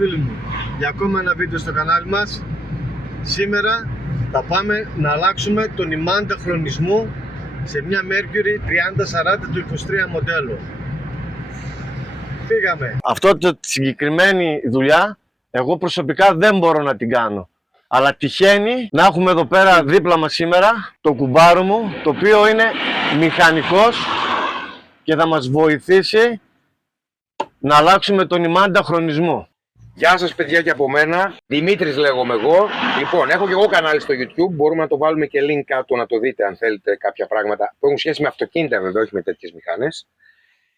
φίλοι μου, για ακόμα ένα βίντεο στο κανάλι μας. Σήμερα θα πάμε να αλλάξουμε τον ημάντα χρονισμού σε μια Mercury 3040 του 23 μοντέλο. Πήγαμε. Αυτό τη συγκεκριμένη δουλειά εγώ προσωπικά δεν μπορώ να την κάνω. Αλλά τυχαίνει να έχουμε εδώ πέρα δίπλα μας σήμερα το κουμπάρο μου, το οποίο είναι μηχανικός και θα μας βοηθήσει να αλλάξουμε τον ημάντα χρονισμού. Γεια σας παιδιά και από μένα, Δημήτρης λέγομαι εγώ. Λοιπόν, έχω και εγώ κανάλι στο YouTube, μπορούμε να το βάλουμε και link κάτω να το δείτε αν θέλετε κάποια πράγματα που έχουν σχέση με αυτοκίνητα βέβαια, όχι με τέτοιες μηχανές.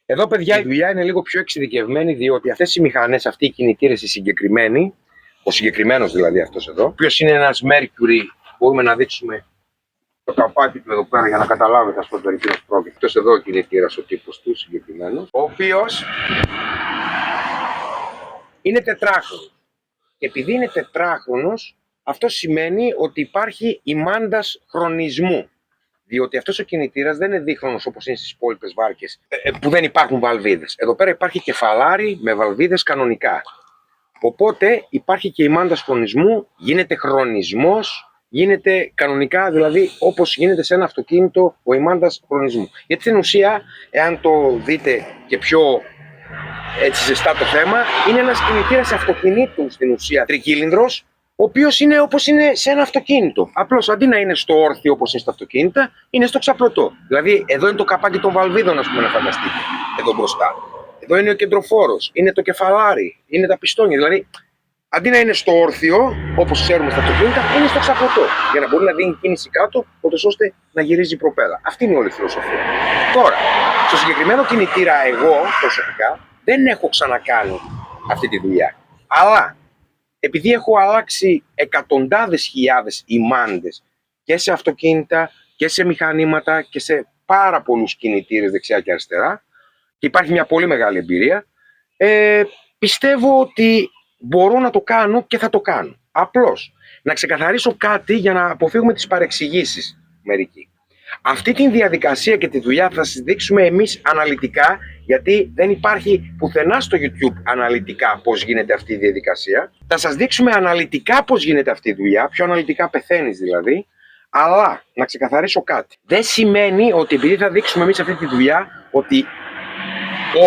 Εδώ παιδιά η δουλειά είναι λίγο πιο εξειδικευμένη, διότι αυτές οι μηχανές, αυτοί οι κινητήρες οι συγκεκριμένοι, ο συγκεκριμένος δηλαδή αυτός εδώ, ο οποίος είναι ένας Mercury, μπορούμε να δείξουμε το καπάκι του εδώ πέρα για να καταλάβετε ας πούμε περί τίνος πρόκειται. Αυτός εδώ ο κινητήρας, ο τύπος του συγκεκριμένος, ο οποίος είναι τετράχρονος. Και επειδή είναι τετράχρονος, αυτό σημαίνει ότι υπάρχει ημάντας χρονισμού. Διότι αυτός ο κινητήρας δεν είναι δίχρονος όπως είναι στις υπόλοιπες βάρκες που δεν υπάρχουν βαλβίδες. Εδώ πέρα υπάρχει κεφαλάρι με βαλβίδες κανονικά. Οπότε υπάρχει και ημάντας χρονισμού, γίνεται χρονισμός, γίνεται κανονικά δηλαδή όπως γίνεται σε ένα αυτοκίνητο ο ημάντας χρονισμού. Γιατί στην ουσία, εάν το δείτε και πιο έτσι ζεστά το θέμα, είναι ένας κινητήρας αυτοκινήτου στην ουσία τρικύλινδρος, ο οποίος είναι όπως είναι σε ένα αυτοκίνητο. Απλώς αντί να είναι στο όρθιο όπως είναι στα αυτοκίνητα, είναι στο ξαπλωτό. Δηλαδή εδώ είναι το καπάκι των βαλβίδων, ας πούμε, να φανταστείτε. Εδώ μπροστά. Εδώ είναι ο κεντροφόρος, είναι το κεφαλάρι, είναι τα πιστόνια. Δηλαδή αντί να είναι στο όρθιο, όπως ξέρουμε στα αυτοκίνητα, είναι στο ξαπλωτό. Για να μπορεί να δίνει κίνηση κάτω, ώστε να γυρίζει η προπέλα. Αυτή είναι όλη η φιλοσοφία. Τώρα, στο συγκεκριμένο κινητήρα, εγώ προσωπικά δεν έχω ξανακάνει αυτή τη δουλειά. Αλλά επειδή έχω αλλάξει εκατοντάδες χιλιάδες ημάντες και σε αυτοκίνητα και σε μηχανήματα και σε πάρα πολλούς κινητήρες δεξιά και αριστερά, και υπάρχει μια πολύ μεγάλη εμπειρία, πιστεύω ότι μπορώ να το κάνω και θα το κάνω. Απλώς να ξεκαθαρίσω κάτι για να αποφύγουμε τις παρεξηγήσεις μερικοί. Αυτή τη διαδικασία και τη δουλειά θα σας δείξουμε εμείς αναλυτικά, γιατί δεν υπάρχει πουθενά στο YouTube αναλυτικά πώς γίνεται αυτή η διαδικασία. Θα σας δείξουμε αναλυτικά πώς γίνεται αυτή η δουλειά, πιο αναλυτικά πεθαίνεις δηλαδή. Αλλά να ξεκαθαρίσω κάτι. Δεν σημαίνει ότι επειδή θα δείξουμε εμείς αυτή τη δουλειά, ότι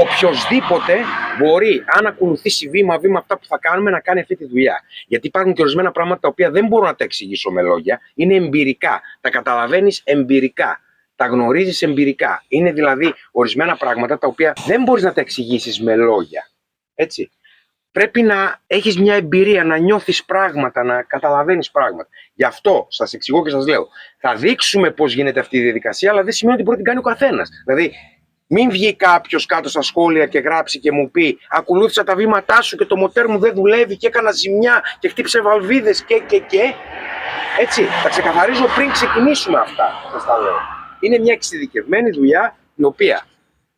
οποιοσδήποτε μπορεί, αν ακολουθήσει βήμα-βήμα αυτά που θα κάνουμε, να κάνει αυτή τη δουλειά. Γιατί υπάρχουν και ορισμένα πράγματα τα οποία δεν μπορώ να τα εξηγήσω με λόγια. Είναι εμπειρικά. Τα καταλαβαίνεις εμπειρικά. Τα γνωρίζεις εμπειρικά. Είναι δηλαδή ορισμένα πράγματα τα οποία δεν μπορείς να τα εξηγήσεις με λόγια. Έτσι. Πρέπει να έχεις μια εμπειρία, να νιώθεις πράγματα, να καταλαβαίνεις πράγματα. Γι' αυτό σας εξηγώ και σας λέω. Θα δείξουμε πώς γίνεται αυτή η διαδικασία, αλλά δεν σημαίνει ότι μπορεί να την κάνει ο καθένας. Δηλαδή, μην βγει κάποιος κάτω στα σχόλια και γράψει και μου πει ακολούθησα τα βήματά σου και το μοτέρ μου δεν δουλεύει και έκανα ζημιά και χτύπησε βαλβίδες και. Έτσι, θα ξεκαθαρίζω πριν ξεκινήσουμε αυτά, σας τα λέω. Είναι μια εξειδικευμένη δουλειά, η οποία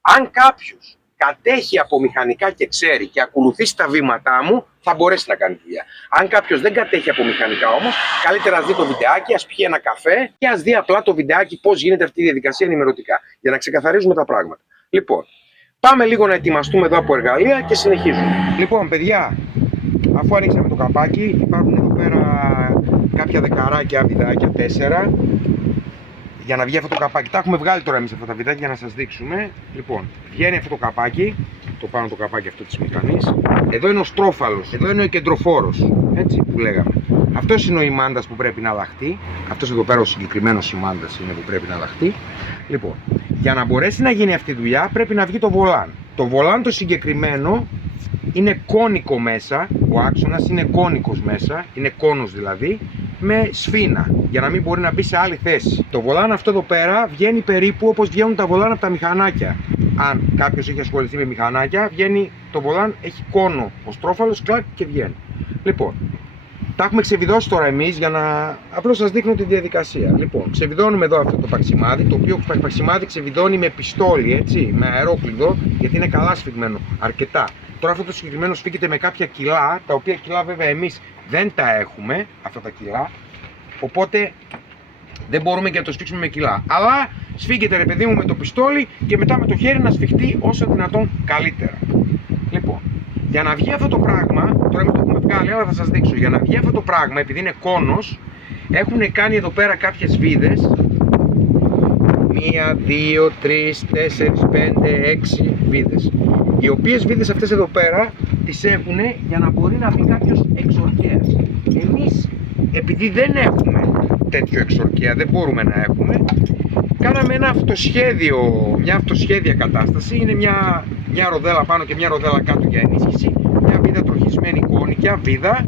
αν κάποιος κατέχει από μηχανικά και ξέρει και ακολουθήσει τα βήματά μου, θα μπορέσει να κάνει δουλειά. Αν κάποιος δεν κατέχει από μηχανικά όμως, καλύτερα ας δει το βιντεάκι, ας πιει ένα καφέ και ας δει απλά το βιντεάκι πώς γίνεται αυτή η διαδικασία ενημερωτικά, για να ξεκαθαρίζουμε τα πράγματα. Λοιπόν, πάμε λίγο να ετοιμαστούμε εδώ από εργαλεία και συνεχίζουμε. Λοιπόν, παιδιά, αφού ανοίξαμε το καπάκι, υπάρχουν εδώ πέρα κάποια δεκαράκια βιδάκια, 4. Για να βγει αυτό το καπάκι, τα έχουμε βγάλει τώρα εμείς αυτά τα βιδάκια για να σας δείξουμε. Λοιπόν, βγαίνει αυτό το καπάκι, το πάνω το καπάκι αυτό της μηχανής. Εδώ είναι ο στρόφαλος, εδώ είναι ο κεντροφόρος, έτσι που λέγαμε. Αυτός είναι ο ημάντας που πρέπει να αλλάχτεί. Αυτός εδώ πέρα ο συγκεκριμένος ημάντας είναι που πρέπει να αλλάχτεί. Λοιπόν, για να μπορέσει να γίνει αυτή η δουλειά πρέπει να βγει το βολάν. Το βολάν το συγκεκριμένο είναι κόνικο μέσα, ο άξονας είναι κόνικος μέσα, είναι κόνος δηλαδή, με σφίνα, για να μην μπορεί να μπει σε άλλη θέση. Το βολάν αυτό εδώ πέρα βγαίνει περίπου όπως βγαίνουν τα βολάν από τα μηχανάκια. Αν κάποιος έχει ασχοληθεί με μηχανάκια, βγαίνει το βολάν, έχει κόνο ο στρόφαλος, κλακ και βγαίνει. Λοιπόν, τα έχουμε ξεβιδώσει τώρα εμείς για να απλώς σας δείχνω τη διαδικασία. Λοιπόν, ξεβιδώνουμε εδώ αυτό το παξιμάδι, το οποίο παξιμάδι ξεβιδώνει με πιστόλι, έτσι, με αερόκλειδο, γιατί είναι καλά σφιγμένο, αρκετά. Τώρα αυτό το συγκεκριμένο σφίγγεται με κάποια κιλά, τα οποία κιλά βέβαια εμείς δεν τα έχουμε, αυτά τα κιλά, οπότε δεν μπορούμε και να το σφίξουμε με κιλά. Αλλά σφίγγεται ρε παιδί μου με το πιστόλι και μετά με το χέρι να σφιχτεί όσο δυνατόν καλύτερα. Λοιπόν, Για να βγει αυτό το πράγμα, τώρα εμείς το έχουμε βγάλει, αλλά θα σας δείξω. Για να βγει αυτό το πράγμα, επειδή είναι κόνος, έχουν κάνει εδώ πέρα κάποιες βίδες. 1, 2, 3, 4, 5, 6 βίδες. Οι οποίες βίδες αυτές εδώ πέρα τις έχουν για να μπορεί να μπει κάποιος εξορκέας. Εμείς, επειδή δεν έχουμε τέτοιο εξορκέα, δεν μπορούμε να έχουμε, κάναμε ένα αυτοσχέδιο, μια αυτοσχέδια κατάσταση. Είναι μια ροδέλα πάνω και μια ροδέλα κάτω για ενίσχυση, μια βίδα τροχισμένη κόνικια βίδα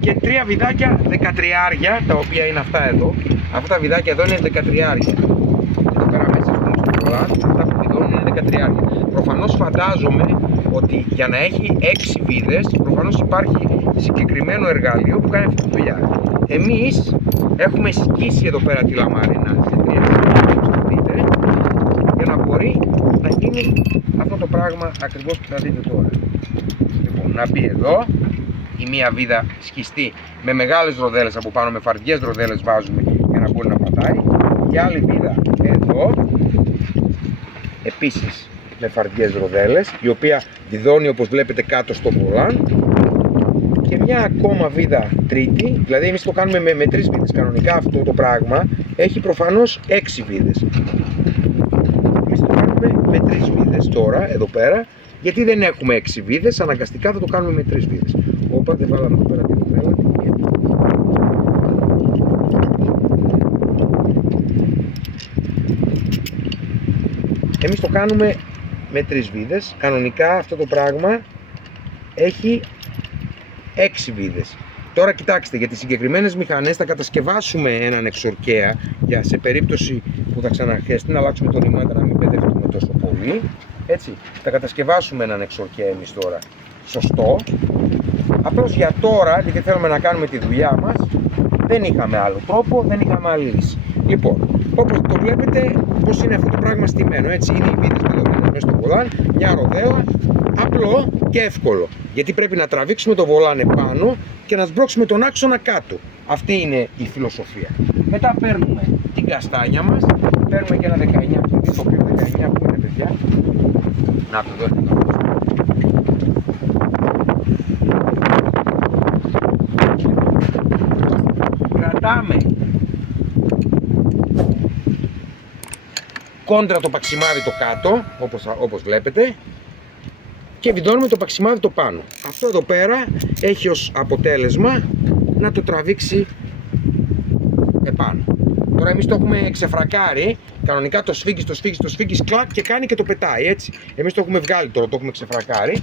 και 3 βιδάκια 13, τα οποία είναι αυτά εδώ. Αυτά τα βιδάκια εδώ είναι 13. Εδώ πέρα μέσα στο volant, αυτά που βιδώνουν είναι 13. Προφανώς φαντάζομαι ότι για να έχει 6 βίδες, προφανώς υπάρχει συγκεκριμένο εργαλείο που κάνει αυτή τη δουλειά. Εμείς έχουμε σκίσει εδώ πέρα τη λαμαρίνα σε 3 βίδες για να μπορεί να γίνει αυτό το πράγμα ακριβώς που θα δείτε τώρα. Λοιπόν, να μπει εδώ, η μία βίδα σκιστή με μεγάλες ροδέλες από πάνω, με φαρδιές ροδέλες βάζουμε για να μπορεί να πατάει. Η άλλη βίδα εδώ, επίσης με φαρδιές ροδέλες, η οποία βιδώνει όπως βλέπετε κάτω στο βολάν. Και μια ακόμα βίδα τρίτη, δηλαδή εμείς το κάνουμε με 3 βίδες. Κανονικά αυτό το πράγμα έχει προφανώς 6 βίδες. Εμείς το κάνουμε με 3 βίδες τώρα, εδώ πέρα, γιατί δεν έχουμε 6 βίδες, αναγκαστικά θα το κάνουμε με 3 βίδες. Οπότε βάλαμε εδώ πέρα τη ροδέλα. Εμείς το κάνουμε με 3 βίδες. Κανονικά αυτό το πράγμα έχει 6 βίδες. Τώρα κοιτάξτε, για τις συγκεκριμένες μηχανές θα κατασκευάσουμε έναν εξορκέα για σε περίπτωση που θα ξαναρχέσει να αλλάξουμε το νημάτα, να μην παιδευτούμε τόσο πολύ. Έτσι, θα κατασκευάσουμε έναν εξορκέα εμείς τώρα σωστό. Απλώς για τώρα, γιατί θέλουμε να κάνουμε τη δουλειά μας, δεν είχαμε άλλο τρόπο, δεν είχαμε άλλη λύση. Λοιπόν, όπως το βλέπετε, πώς είναι αυτό το πράγμα στημένο. Έτσι, είναι οι βίδες πεδωμένες μέσα στο βολάν, μια ροδέλα, απλό και εύκολο. Γιατί πρέπει να τραβήξουμε το βολάν επάνω και να σμπρώξουμε τον άξονα κάτω. Αυτή είναι η φιλοσοφία. Μετά παίρνουμε την καστάνια μας, παίρνουμε και ένα 19, το οποίο 19 που είναι, παιδιά. Να το δω. Κρατάμε κόντρα το παξιμάδι το κάτω, όπως βλέπετε, και βιδώνουμε το παξιμάδι το πάνω. Αυτό εδώ πέρα έχει ως αποτέλεσμα να το τραβήξει επάνω. Τώρα εμείς το έχουμε ξεφρακάρει, κανονικά το σφίγγεις κλακ και κάνει και το πετάει, έτσι. Εμείς το έχουμε βγάλει τώρα, το έχουμε ξεφρακάρει.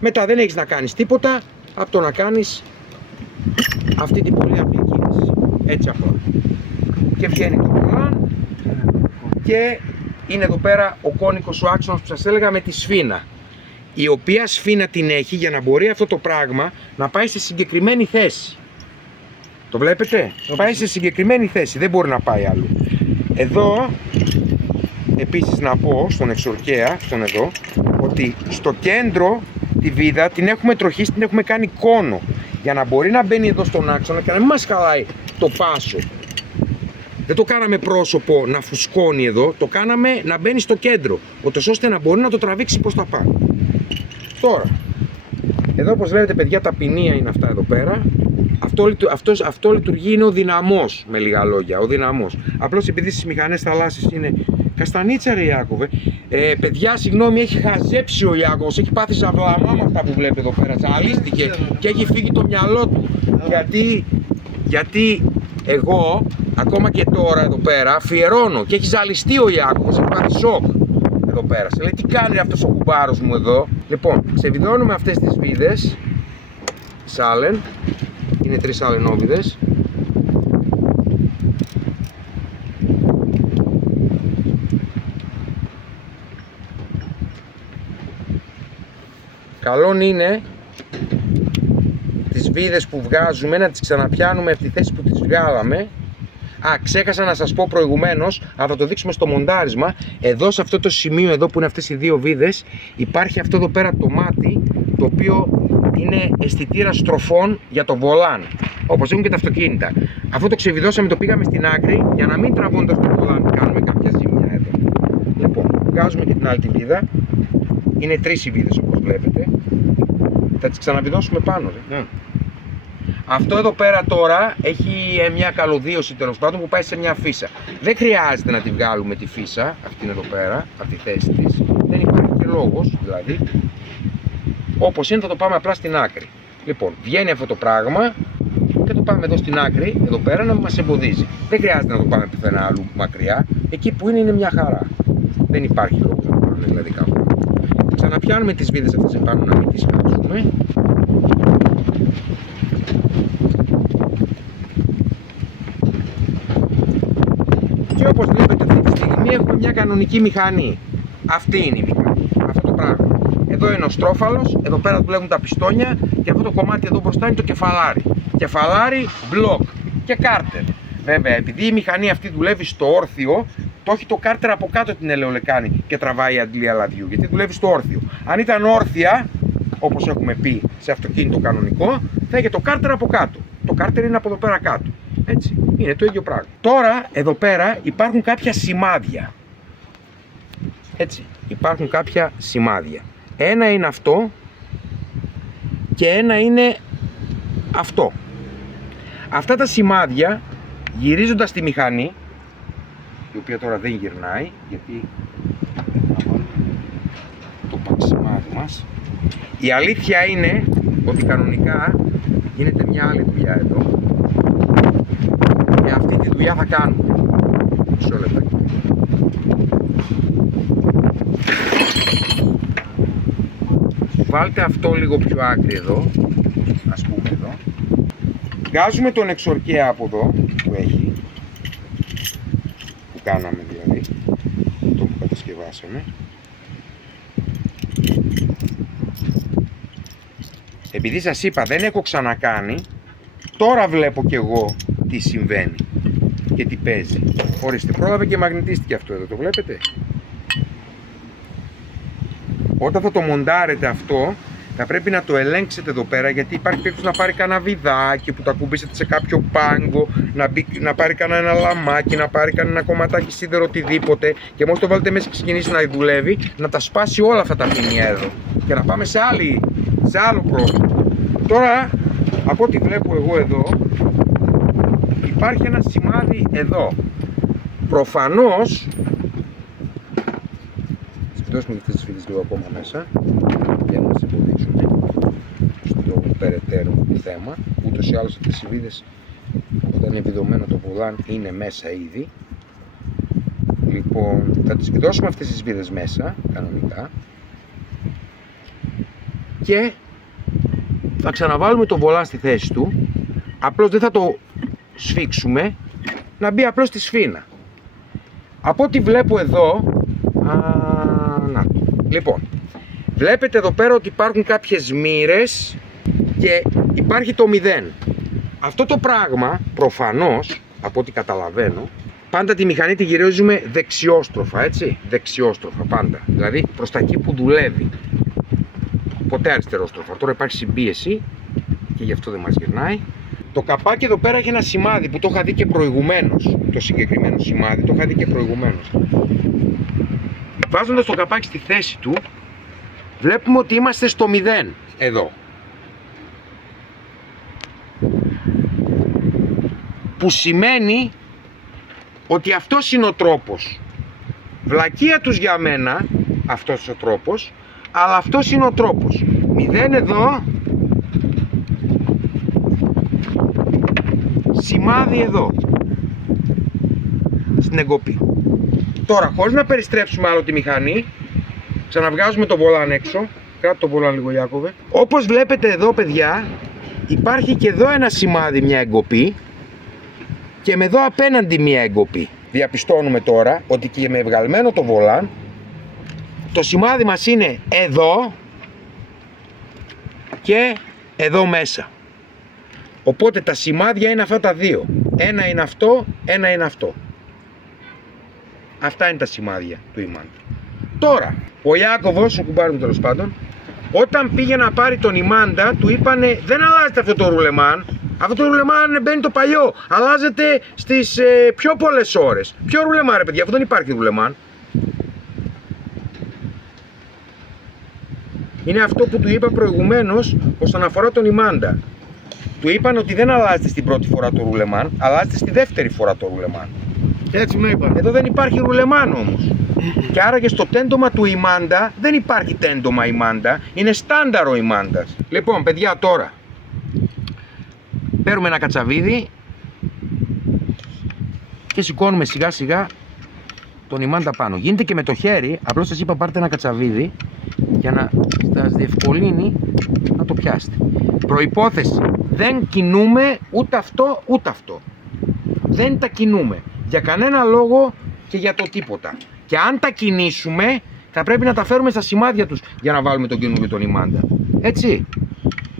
Μετά δεν έχεις να κάνεις τίποτα από το να κάνεις αυτή την πολύ απλή κίνηση. Έτσι απλά. Και βγαίνει το βολάν και είναι εδώ πέρα ο κόνικος ο άξονας που σας έλεγα με τη σφίνα. Η οποία σφίνα την έχει για να μπορεί αυτό το πράγμα να πάει σε συγκεκριμένη θέση. Το βλέπετε? Πάει σε συγκεκριμένη θέση, δεν μπορεί να πάει αλλού. Εδώ, επίσης να πω στον εξορκέα, στον εδώ, ότι στο κέντρο τη βίδα την έχουμε τροχίσει, την έχουμε κάνει κόνο. Για να μπορεί να μπαίνει εδώ στον άξονα και να μην μας χαλάει το πάσο. Δεν το κάναμε πρόσωπο να φουσκώνει εδώ, το κάναμε να μπαίνει στο κέντρο, ώστε να μπορεί να το τραβήξει προς τα πάνω. Τώρα, εδώ όπως βλέπετε παιδιά, τα ποινία είναι αυτά εδώ πέρα. Αυτό λειτουργεί, είναι ο δυναμός, με λίγα λόγια, ο δυναμός. Απλώς επειδή στις μηχανές θαλάσσης είναι καστανίτσα ρε Ιάκωβε. Παιδιά, συγγνώμη, έχει χαζέψει ο Ιάκωβος, έχει πάθει ζαβλαμά με αυτά που βλέπετε εδώ πέρα, ζαλίστηκε και έχει φύγει το μυαλό του. Γιατί εγώ, ακόμα και τώρα εδώ πέρα, αφιερώνω και έχει ζαλιστεί ο Ιάκωβος, έχει πάθει σοκ εδώ πέρα. Σε λέει, τι κάνει αυτός ο κουμπάρος μου εδώ? Λοιπόν, ξεβιδώνουμε αυτές τις βίδες, σάλεν, είναι 3 σαλενόβιδες. Καλόν είναι τις βίδες που βγάζουμε να τις ξαναπιάνουμε από τη θέση που τις βγάλαμε. Ξέχασα να σας πω προηγουμένως, αλλά θα το δείξουμε στο μοντάρισμα. Εδώ σε αυτό το σημείο εδώ που είναι αυτές οι 2 βίδες, υπάρχει αυτό εδώ πέρα το μάτι, το οποίο είναι αισθητήρα στροφών για το βολάν, όπως έχουν και τα αυτοκίνητα. Αυτό το ξεβιδώσαμε, το πήγαμε στην άκρη για να μην τραβώντας το βολάν κάνουμε κάποια ζημιά εδώ. Λοιπόν, βγάζουμε και την άλλη τη βίδα. Είναι 3 οι βίδες όπως βλέπετε. Θα τις ξαναβιδώσουμε πάνω. Ναι. Αυτό εδώ πέρα τώρα έχει μια καλωδίωση τέλος πάντων που πάει σε μια φύσα. Δεν χρειάζεται να τη βγάλουμε τη φύσα, αυτήν εδώ πέρα, από τη θέση της. Δεν υπάρχει και λόγος, δηλαδή. Όπως είναι θα το πάμε απλά στην άκρη. Λοιπόν, βγαίνει αυτό το πράγμα και το πάμε εδώ στην άκρη, εδώ πέρα να μας εμποδίζει. Δεν χρειάζεται να το πάμε πουθενά αλλού μακριά. Εκεί που είναι μια χαρά. Δεν υπάρχει λόγος να πάμε δηλαδή κάπου. Ξαναπιάνουμε τις βίδες αυτές επάνω να μην τις χάσουμε. Και όπως βλέπετε αυτή τη στιγμή έχουμε μια κανονική μηχανή. Αυτή είναι η μηχανή, αυτό το πράγμα. Εδώ είναι ο στρόφαλος, εδώ πέρα δουλεύουν τα πιστόνια και αυτό το κομμάτι εδώ μπροστά είναι το κεφαλάρι. Κεφαλάρι, μπλοκ και κάρτερ. Βέβαια, επειδή η μηχανή αυτή δουλεύει στο όρθιο, το έχει το κάρτερ από κάτω την ελαιολεκάνη και τραβάει η αντλία λαδιού, γιατί δουλεύει στο όρθιο. Αν ήταν όρθια, όπως έχουμε πει σε αυτοκίνητο κανονικό, θα είχε το κάρτερ από κάτω. Το κάρτερ είναι από εδώ πέρα κάτω. Έτσι, είναι το ίδιο πράγμα. Τώρα, εδώ πέρα υπάρχουν κάποια σημάδια. Έτσι, υπάρχουν κάποια σημάδια. Ένα είναι αυτό και ένα είναι αυτό. Αυτά τα σημάδια, γυρίζοντας τη μηχανή, η οποία τώρα δεν γυρνάει, γιατί το παξιμάδι μας, η αλήθεια είναι ότι κανονικά γίνεται μια άλλη δουλειά εδώ και αυτή τη δουλειά θα κάνουμε. Μισό λεπτάκι. Βάλτε αυτό λίγο πιο άκρη εδώ, ας πούμε εδώ. Βγάζουμε τον εξορκαία από εδώ που έχει, που κάναμε δηλαδή, το που κατασκευάσαμε. Επειδή σας είπα δεν έχω ξανακάνει, τώρα βλέπω κι εγώ τι συμβαίνει και τι παίζει. Ορίστε, πρόλαβε και μαγνητίστηκε αυτό εδώ, το βλέπετε. Όταν θα το μοντάρετε αυτό, θα πρέπει να το ελέγξετε εδώ πέρα, γιατί υπάρχει περίπτωση να πάρει κανένα βιδάκι που το ακουμπήσετε σε κάποιο πάγκο, να πάρει κανένα λαμάκι, να πάρει κανένα κομματάκι σίδερο, οτιδήποτε. Και μόλις το βάλετε μέσα και ξεκινήσει να δουλεύει, να τα σπάσει όλα αυτά τα πινιέ εδώ και να πάμε σε άλλο πρόβλημα. Τώρα, από ό,τι βλέπω εγώ εδώ, υπάρχει ένα σημάδι εδώ. Προφανώς, δώσουμε αυτές τις φύλλες λίγο ακόμα μέσα για να μας εμποδίσουν στο περαιτέρω θέμα. Ούτως ή άλλως αυτές οι βίδες, όταν είναι βιδωμένο το βολάν, είναι μέσα ήδη. Λοιπόν, θα τις βιδώσουμε αυτές τις βίδες μέσα κανονικά και θα ξαναβάλουμε το βολάν στη θέση του. Απλώς δεν θα το σφίξουμε, να μπει απλώς στη σφίνα. Από ό,τι βλέπω εδώ, λοιπόν, βλέπετε εδώ πέρα ότι υπάρχουν κάποιες μοίρες και υπάρχει το 0. Αυτό το πράγμα, προφανώς, από ό,τι καταλαβαίνω, πάντα τη μηχανή τη γυρίζουμε δεξιόστροφα, έτσι, δεξιόστροφα πάντα, δηλαδή προς τα εκεί που δουλεύει. Ποτέ αριστερόστροφα. Τώρα υπάρχει συμπίεση και γι' αυτό δεν μας γυρνάει. Το καπάκι εδώ πέρα έχει ένα σημάδι που το είχα δει και προηγουμένως. Το συγκεκριμένο σημάδι το είχα δει και προηγουμένως. Βάζοντας το καπάκι στη θέση του, βλέπουμε ότι είμαστε στο 0 εδώ. Που σημαίνει ότι αυτός είναι ο τρόπος. Βλακεία τους για μένα, αυτός ο τρόπος, αλλά αυτός είναι ο τρόπος. 0 εδώ, σημάδι εδώ, στην εγκοπή. Τώρα, χωρίς να περιστρέψουμε άλλο τη μηχανή, ξαναβγάζουμε το βολάν έξω. Κράτα το βολάν λίγο, Ιάκωβε. Όπως βλέπετε εδώ, παιδιά, υπάρχει και εδώ ένα σημάδι, μια εγκοπή, και με εδώ απέναντι μια εγκοπή. Διαπιστώνουμε τώρα ότι και με βγαλμένο το βολάν, το σημάδι μας είναι εδώ και εδώ μέσα. Οπότε τα σημάδια είναι αυτά τα δύο. Ένα είναι αυτό, ένα είναι αυτό. Αυτά είναι τα σημάδια του Imanta. Τώρα, ο Ιάκωβος, ο κουμπάρι μου τέλος πάντων, όταν πήγε να πάρει τον Imanta, του είπανε δεν αλλάζεται αυτό το ρουλεμάν. Αυτό το ρουλεμάν μπαίνει το παλιό. Αλλάζεται στις πιο πολλές ώρες. Ποιο ρουλεμάν, ρε παιδιά, αυτό δεν υπάρχει ρουλεμάν. είναι αυτό που του είπα προηγουμένως όσον αφορά τον Ιμάντα. Του είπαν ότι δεν αλλάζεται στην πρώτη φορά το ρουλεμάν, αλλάζεται στη δεύτερη φορά το ρουλεμάν. Έτσι με είπαν. Εδώ δεν υπάρχει ρουλεμάν όμως. Και άρα και στο τέντομα του Ιμάντα δεν υπάρχει τέντομα Ιμάντα, είναι στάνταρο Ιμάντας. Λοιπόν, παιδιά, τώρα παίρνουμε ένα κατσαβίδι και σηκώνουμε σιγά σιγά τον Ιμάντα πάνω. Γίνεται και με το χέρι, απλώς σας είπα πάρτε ένα κατσαβίδι για να σας διευκολύνει να το πιάσετε. Προϋπόθεση, δεν κινούμε ούτε αυτό ούτε αυτό. Δεν τα κινούμε για κανένα λόγο και για το τίποτα. Και αν τα κινήσουμε θα πρέπει να τα φέρουμε στα σημάδια τους για να βάλουμε τον καινούριο τον Ιμάντα. Έτσι,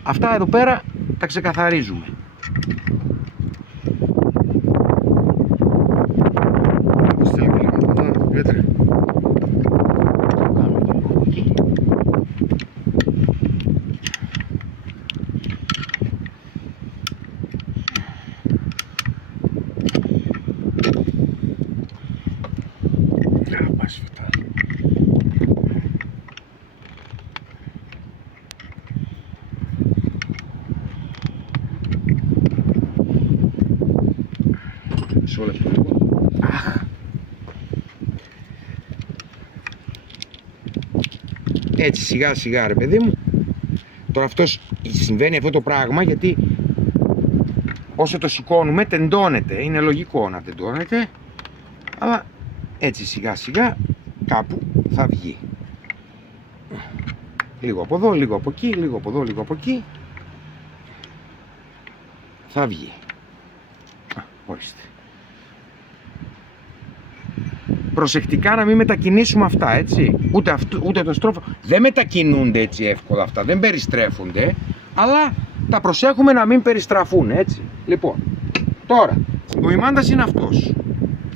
αυτά εδώ πέρα τα ξεκαθαρίζουμε. Μισό λεπτό λίγο. Έτσι σιγά σιγά ρε παιδί μου. Τώρα συμβαίνει αυτό το πράγμα γιατί όσο το σηκώνουμε τεντώνεται. Είναι λογικό να τεντώνεται. Αλλά έτσι σιγά σιγά κάπου θα βγει. Λίγο από εδώ, λίγο από εκεί, λίγο από εδώ, λίγο από εκεί. Θα βγει. Ορίστε. Προσεκτικά να μην μετακινήσουμε αυτά, έτσι. Ούτε το στρόφο. Δεν μετακινούνται έτσι εύκολα αυτά, δεν περιστρέφονται, αλλά τα προσέχουμε να μην περιστραφούν, έτσι. Λοιπόν, τώρα, ο Ιμάντας είναι αυτός.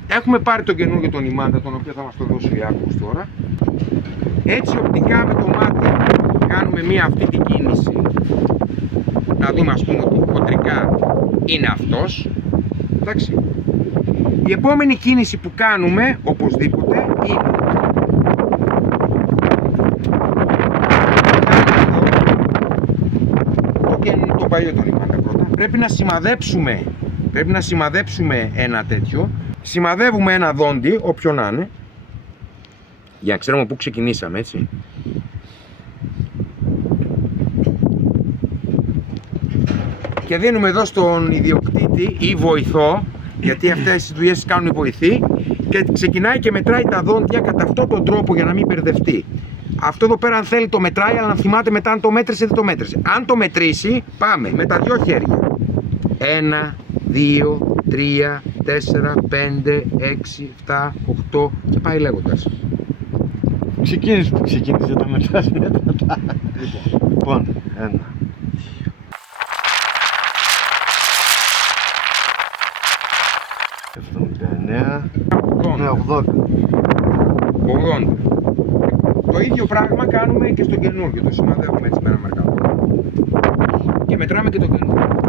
Έχουμε πάρει τον καινούργιο τον Ιμάντα, τον οποίο θα μας το δώσει ο Ιάκωβος τώρα. Έτσι οπτικά με το μάτι κάνουμε μία αυτή την κίνηση. Να δούμε, ας πούμε, ότι χοντρικά είναι αυτός. Εντάξει. Η επόμενη κίνηση που κάνουμε, οπωσδήποτε, είναι το παλιό τον Ιμάντα πρώτα. Πρέπει να σημαδέψουμε ένα τέτοιο. Σημαδεύουμε ένα δόντι, όποιο να είναι, για να ξέρουμε πού ξεκινήσαμε, έτσι. Και δίνουμε εδώ στον ιδιοκτήτη ή βοηθό, γιατί αυτές τις δουλειές κάνουν οι βοηθοί, και ξεκινάει και μετράει τα δόντια κατά αυτόν τον τρόπο για να μην μπερδευτεί. Αυτό εδώ πέρα αν θέλει το μετράει, αλλά να θυμάται μετά αν το μέτρησε ή δεν το μέτρησε. Αν το μετρήσει, πάμε με τα δυο χέρια. 1, 2, 3, 4, 5, 6, 7, 8 και πάει λέγοντας. Ξεκίνησε τα μετράς μέτρα. Λοιπόν, 1. Ναι, 80. Το ίδιο πράγμα κάνουμε και στο καινούργιο. Το σημαδεύουμε έτσι με ένα μερκάδο. Και μετράμε και το καινούργιο.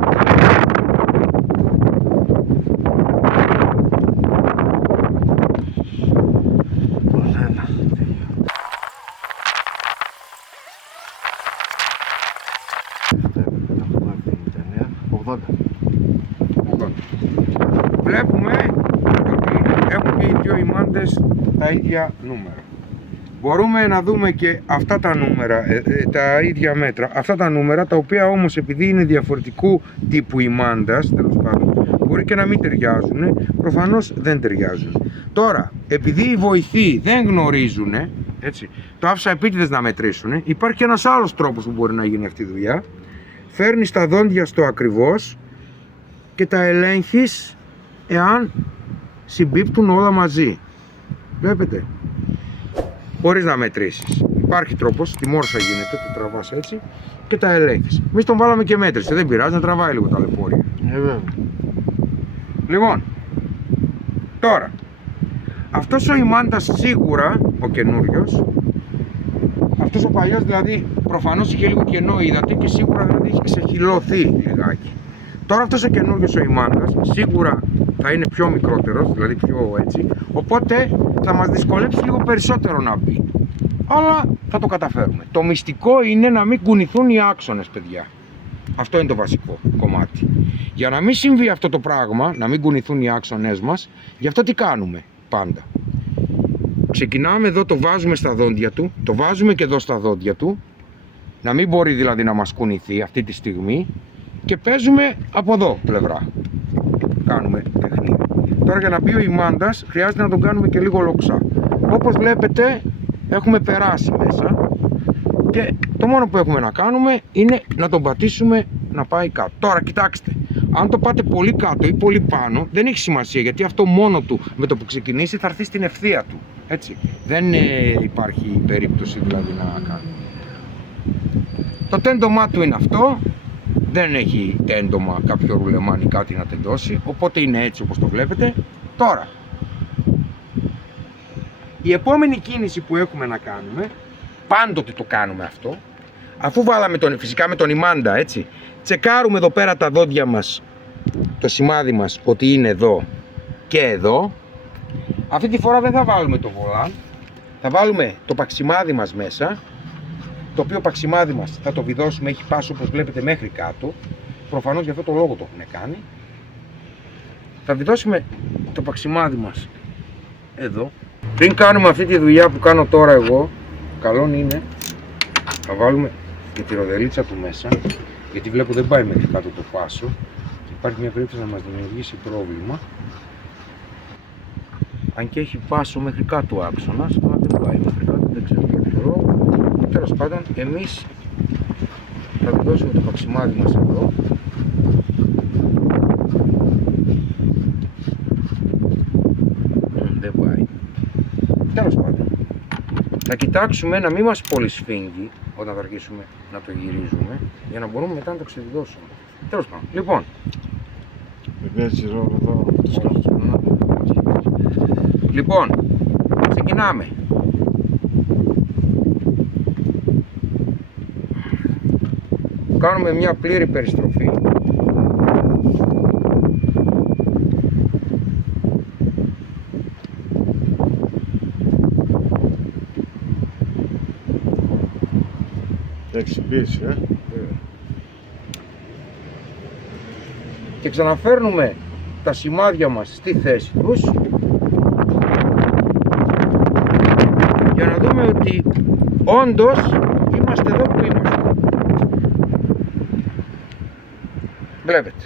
Βλέπουμε ότι έχουν και οι δύο Ιμάντες τα ίδια νούμερα. Μπορούμε να δούμε και αυτά τα νούμερα, τα ίδια μέτρα, αυτά τα νούμερα, τα οποία όμως επειδή είναι διαφορετικού τύπου Ιμάντας, τέλος πάντων, μπορεί και να μην ταιριάζουν, προφανώς δεν ταιριάζουν. Τώρα, επειδή οι βοηθοί δεν γνωρίζουν, έτσι, το άφησα επίτηδες να μετρήσουν, υπάρχει και ένας άλλος τρόπος που μπορεί να γίνει αυτή η δουλειά. Φέρνεις τα δόντια στο ακριβώς και τα ελέγχεις εάν συμπίπτουν όλα μαζί. Βλέπετε, χωρίς να μετρήσεις. Υπάρχει τρόπος, τη μόρφα γίνεται, το τραβάς έτσι και τα ελέγχεις. Εμείς τον βάλαμε και μέτρησε, δεν πειράζει, να τραβάει λίγο τα λεπόρια. Λοιπόν, τώρα, αυτός ο Ιμάντας σίγουρα, ο καινούριος, αυτός ο παλιός δηλαδή προφανώς είχε λίγο κενό, είδατε, και σίγουρα δηλαδή είχε ξεχυλωθεί λιγάκι. Τώρα αυτός ο καινούριος ο Ιμάντας σίγουρα θα είναι πιο μικρότερος, δηλαδή πιο έτσι, οπότε θα μας δυσκολέψει λίγο περισσότερο να μπει. αλλά θα το καταφέρουμε. Το μυστικό είναι να μην κουνηθούν οι άξονες, παιδιά. Αυτό είναι το βασικό κομμάτι. Για να μην συμβεί αυτό το πράγμα, να μην κουνηθούν οι άξονες μας, γι' αυτό τι κάνουμε πάντα. Ξεκινάμε εδώ, το βάζουμε στα δόντια του, το βάζουμε και εδώ στα δόντια του, να μην μπορεί δηλαδή να μας κουνηθεί αυτή τη στιγμή, και παίζουμε από εδώ πλευρά. Κάνουμε παιχνίδι. Τώρα για να μπει ο ημάντας χρειάζεται να τον κάνουμε και λίγο λοξά. Όπως βλέπετε έχουμε περάσει μέσα και το μόνο που έχουμε να κάνουμε είναι να τον πατήσουμε να πάει κάτω. Τώρα κοιτάξτε, αν το πάτε πολύ κάτω ή πολύ πάνω δεν έχει σημασία, γιατί αυτό μόνο του με το που ξεκινήσει θα έρθει στην ευθεία του. Έτσι. Δεν υπάρχει περίπτωση δηλαδή να κάνει. Το τέντομά του είναι αυτό. Δεν έχει τέντομα κάποιο ρουλεμάνι κάτι να τεντώσει, οπότε είναι έτσι όπως το βλέπετε. Τώρα, η επόμενη κίνηση που έχουμε να κάνουμε, πάντοτε το κάνουμε αυτό, αφού βάλαμε φυσικά με τον ημάντα, έτσι, τσεκάρουμε εδώ πέρα τα δόντια μας, το σημάδι μας ότι είναι εδώ και εδώ. Αυτή τη φορά δεν θα βάλουμε το βολάν, θα βάλουμε το παξιμάδι μας μέσα, το οποίο παξιμάδι μας θα το βιδώσουμε, έχει πάσει όπως βλέπετε μέχρι κάτω. Προφανώς για αυτό το λόγο το έχουν κάνει. Θα βιδώσουμε το παξιμάδι μας εδώ. Πριν κάνουμε αυτή τη δουλειά που κάνω τώρα εγώ, καλό είναι να βάλουμε και τη ροδελίτσα του μέσα, γιατί βλέπω δεν πάει μέχρι κάτω το πάσο και υπάρχει μια περίπτωση να μας δημιουργήσει πρόβλημα. Αν και έχει πάσο μέχρι κάτω ο άξονας, αλλά δεν πάει μέχρι κάτω, δεν ξέρω για ποιο λόγο. Τέλος πάντων, εμείς θα δώσουμε το παξιμάδι μας εδώ. Δεν πάει. Τέλος πάντων, θα κοιτάξουμε να μην μας πολυσφίγγει όταν θα αρχίσουμε να το γυρίζουμε, για να μπορούμε μετά να το ξεδιδώσουμε. Τέλος πάντων, λοιπόν. Λοιπόν, ξεκινάμε. Κάνουμε μια πλήρη περιστροφή. Έχεις πίεση, Και ξαναφέρνουμε τα σημάδια μας στη θέση τους, για να δούμε ότι όντως είμαστε εδώ που είμαστε. Βλέπετε,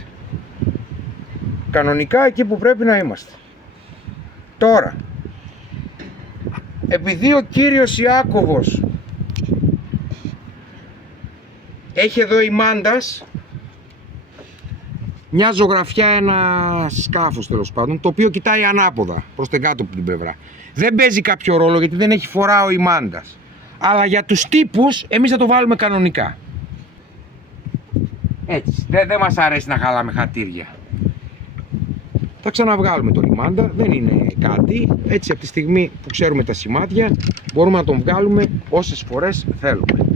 κανονικά εκεί που πρέπει να είμαστε. Τώρα, επειδή ο κύριος Ιάκωβος έχει εδώ ημάντας μια ζωγραφιά, ένα σκάφος τέλος πάντων, το οποίο κοιτάει ανάποδα προς την κάτω από την πλευρά. Δεν παίζει κάποιο ρόλο γιατί δεν έχει φορά ο ημάντας. Αλλά για τους τύπους εμείς θα το βάλουμε κανονικά. Έτσι, δεν μας αρέσει να χαλάμε χατήρια. Θα ξαναβγάλουμε τον ημάντα, δεν είναι κάτι. Έτσι από τη στιγμή που ξέρουμε τα σημάδια μπορούμε να τον βγάλουμε όσες φορές θέλουμε.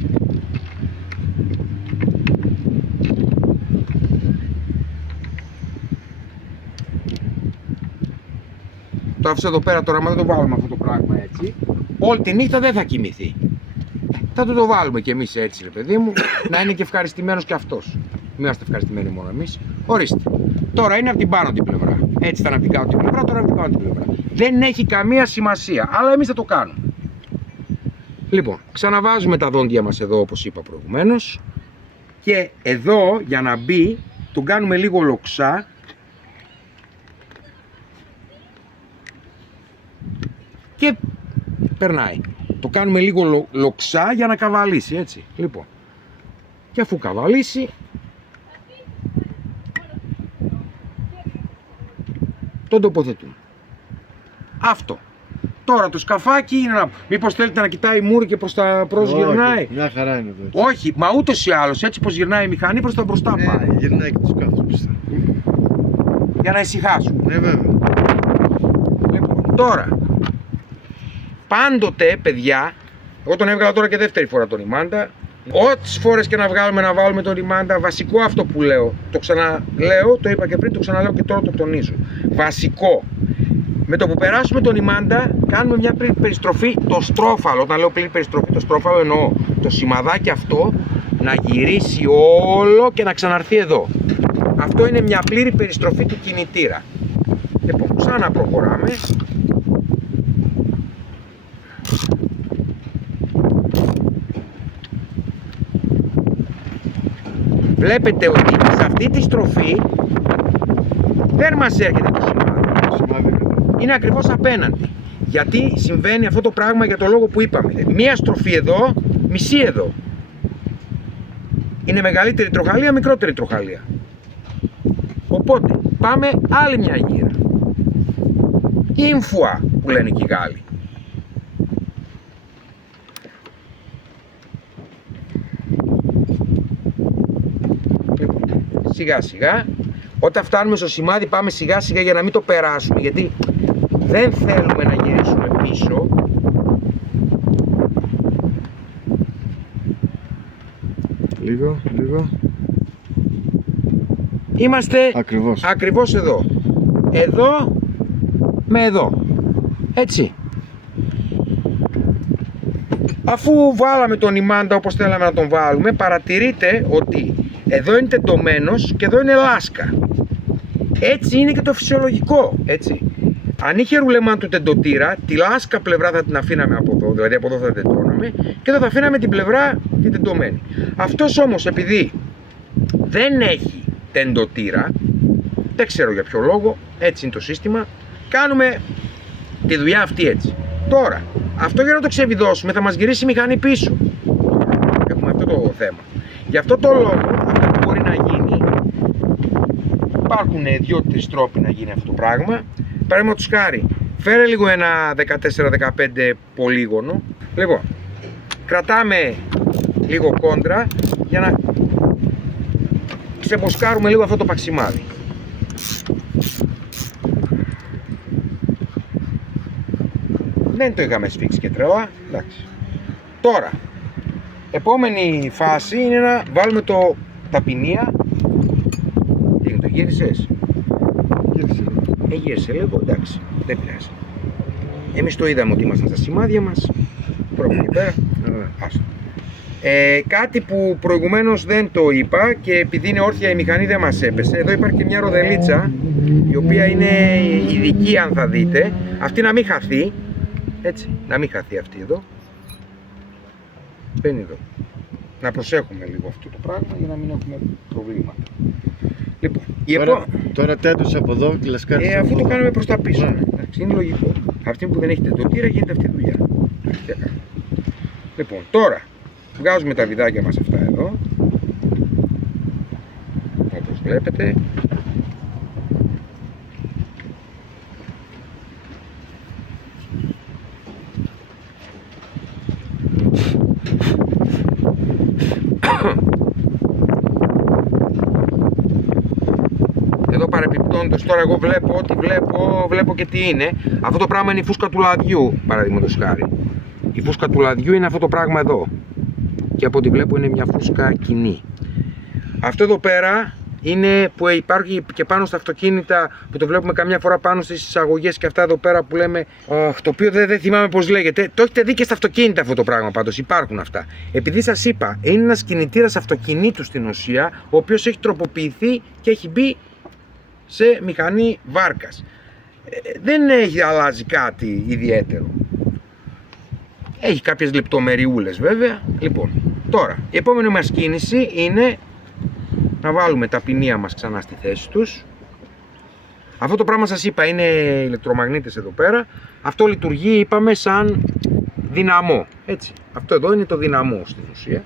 Το άφησα εδώ πέρα τώρα, μα δεν το βάλουμε αυτό το πράγμα έτσι. Όλη τη νύχτα δεν θα κοιμηθεί. Θα το βάλουμε κι εμείς έτσι, ρε παιδί μου, να είναι και ευχαριστημένος κι αυτός. Μην είμαστε ευχαριστημένοι μόνο εμείς. Ορίστε. Τώρα είναι από την πάνω την πλευρά. Έτσι ήταν από την κάτω την πλευρά, τώρα είναι από την πάνω την πλευρά. Δεν έχει καμία σημασία, αλλά εμείς θα το κάνουμε. Λοιπόν, ξαναβάζουμε τα δόντια μας εδώ όπως είπα προηγουμένως. Και εδώ για να μπει, τον κάνουμε λίγο λοξά. Και περνάει. Το κάνουμε λίγο λοξά για να καβαλήσει, έτσι. Λοιπόν, και αφού καβαλήσει, τον τοποθετούμε. Αυτό. Τώρα το σκαφάκι είναι να... Μήπως θέλετε να κοιτάει μούρι και προς τα μπρος γυρνάει. Μια χαρά είναι εδώ. Όχι, μα ούτως ή άλλως, έτσι πως γυρνάει η μηχανή προς τα μπροστά πάει. Γυρνάει και το σκάφος πιστεύω. Για να ησυχάσουν. Ναι βέβαια. Λοιπόν, τώρα, πάντοτε παιδιά, εγώ τον έβγαλα τώρα και δεύτερη φορά τον ημάντα. Όσες φορές και να βγάλουμε να βάλουμε τον ημάντα, βασικό αυτό που λέω, το ξαναλέω, το είπα και πριν, το ξαναλέω και τώρα το τονίζω. Βασικό, Με το που περάσουμε τον ημάντα, κάνουμε μια πλήρη περιστροφή, το στρόφαλο. Όταν λέω πλήρη περιστροφή, το στρόφαλο εννοώ το σημαδάκι αυτό να γυρίσει όλο και να ξαναρθεί εδώ. Αυτό είναι μια πλήρη περιστροφή του κινητήρα. Λοιπόν, ξαναπροχωράμε. Βλέπετε ότι σε αυτή τη στροφή δεν μας έρχεται το σημάδι. Είναι ακριβώς απέναντι. Γιατί συμβαίνει αυτό το πράγμα για το λόγο που είπαμε. Μία στροφή εδώ, μισή εδώ. Είναι μεγαλύτερη τροχαλία, μικρότερη τροχαλία. Οπότε πάμε άλλη μια γύρα. Ήμφουα που λένε και οι Γάλλοι. Σιγά σιγά. Όταν φτάνουμε στο σημάδι πάμε σιγά σιγά για να μην το περάσουμε, γιατί δεν θέλουμε να γυρίσουμε πίσω. Λίγο. Είμαστε ακριβώς εδώ. Εδώ με εδώ. Έτσι. Αφού βάλαμε τον ημάντα όπως θέλαμε να τον βάλουμε, παρατηρείτε ότι εδώ είναι τεντωμένος και εδώ είναι λάσκα. Έτσι είναι και το φυσιολογικό, έτσι. Αν είχε ρουλεμάν του τεντωτήρα, τη λάσκα πλευρά θα την αφήναμε από εδώ, δηλαδή από εδώ θα τεντώναμε, και εδώ θα αφήναμε την πλευρά την τεντωμένη. Αυτός όμως, επειδή δεν έχει τεντωτήρα, δεν ξέρω για ποιο λόγο, έτσι είναι το σύστημα, κάνουμε τη δουλειά αυτή έτσι. Τώρα, αυτό για να το ξεβιδώσουμε θα μας γυρίσει η μηχανή πίσω. Έχουμε αυτό το θέμα. Γι' αυτό το λόγο, αυτό που μπορεί να γίνει, υπάρχουν 2-3 τρόποι να γίνει αυτό το πράγμα. Παραδείγματος χάρη, φέρε λίγο ένα 14-15 πολύγωνο. Λοιπόν, κρατάμε λίγο κόντρα για να ξεμποσκάρουμε λίγο αυτό το παξιμάδι. Δεν το είχαμε σφίξει και τρελά, εντάξει. Τώρα, επόμενη φάση είναι να βάλουμε το ταπεινία. Τι είναι, το γύρισες? Γύρισε λίγο, εντάξει, δεν πειράζει. Εμείς το είδαμε ότι ήμασταν στα σημάδια μας. Πρώτα και πέρα. Άστο. Κάτι που προηγουμένως δεν το είπα και επειδή είναι όρθια η μηχανή δεν μας έπεσε. Εδώ υπάρχει και μια ροδελίτσα η οποία είναι ειδική, αν θα δείτε. Αυτή να μην χαθεί. Έτσι, να μην χαθεί αυτή εδώ. Μπαίνει εδώ. Να προσέχουμε λίγο αυτό το πράγμα για να μην έχουμε προβλήματα. Λοιπόν, τώρα τέτοιος από εδώ και λασκάρεις αφού το κάνουμε προς τα πίσω. Εντάξει, είναι λογικό. Αυτή που δεν έχει τεντωτήρα γίνεται αυτή η δουλειά. Λοιπόν, τώρα βγάζουμε τα βιδάκια μας αυτά εδώ. Όπως βλέπετε. Εδώ παρεπιπτόντως, τώρα εγώ βλέπω ό,τι βλέπω και τι είναι. Αυτό το πράγμα είναι η φούσκα του λαδιού, παραδείγματος χάρη. Η φούσκα του λαδιού είναι αυτό το πράγμα εδώ. Και από ό,τι βλέπω είναι μια φούσκα κοινή. Αυτό εδώ πέρα είναι που υπάρχει και πάνω στα αυτοκίνητα, που το βλέπουμε καμιά φορά πάνω στις εισαγωγές και αυτά εδώ πέρα που λέμε, το οποίο δεν θυμάμαι πώς λέγεται. Το έχετε δει και στα αυτοκίνητα αυτό το πράγμα, πάντως υπάρχουν αυτά. Επειδή σας είπα, είναι ένας κινητήρας αυτοκινήτου στην ουσία, ο οποίος έχει τροποποιηθεί και έχει μπει σε μηχανή βάρκας. Δεν έχει αλλάζει κάτι ιδιαίτερο. Έχει κάποιες λεπτομεριούλες βέβαια. Λοιπόν, τώρα η επόμενη μας κίνηση είναι να βάλουμε τα ποινία μας ξανά στη θέση τους. Αυτό το πράγμα σας είπα είναι ηλεκτρομαγνήτες εδώ πέρα. Αυτό λειτουργεί, είπαμε, σαν δυναμό. Έτσι. Αυτό εδώ είναι το δυναμό στην ουσία.